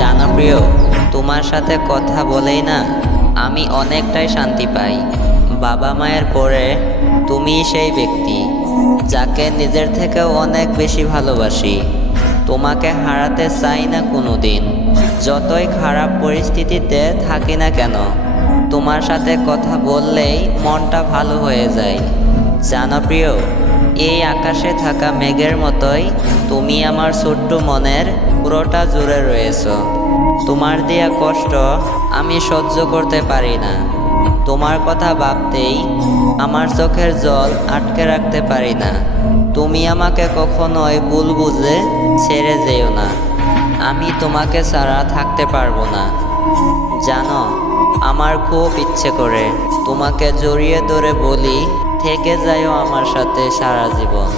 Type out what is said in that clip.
জানো প্রিয়, তোমার সাথে কথা বলেই না আমি অনেকটাই শান্তি পাই। বাবা মায়ের পরে তুমিই সেই ব্যক্তি যাকে নিজের থেকেও অনেক বেশি ভালোবাসি। তোমাকে হারাতে চাই না কোনো দিন, যতই খারাপ পরিস্থিতিতে থাকি না কেন। তোমার সাথে কথা বললেই মনটা ভালো হয়ে যায়। জানো প্রিয়, এই আকাশে থাকা মেঘের মতোই তুমি আমার ছোট্ট মনের পুরোটা জুড়ে রয়েছো। তোমার দেয়া কষ্ট আমি সহ্য করতে পারি না। তোমার কথা ভাবতেই আমার চোখের জল আটকে রাখতে পারি না। তুমি আমাকে কখনোই ভুল বুঝে ছেড়ে যেও না। আমি তোমাকে ছাড়া থাকতে পারবো না। জানো, আমার খুব ইচ্ছে করে তোমাকে জড়িয়ে ধরে বলি, থেকে যাইও আমার সাথে সারা জীবন।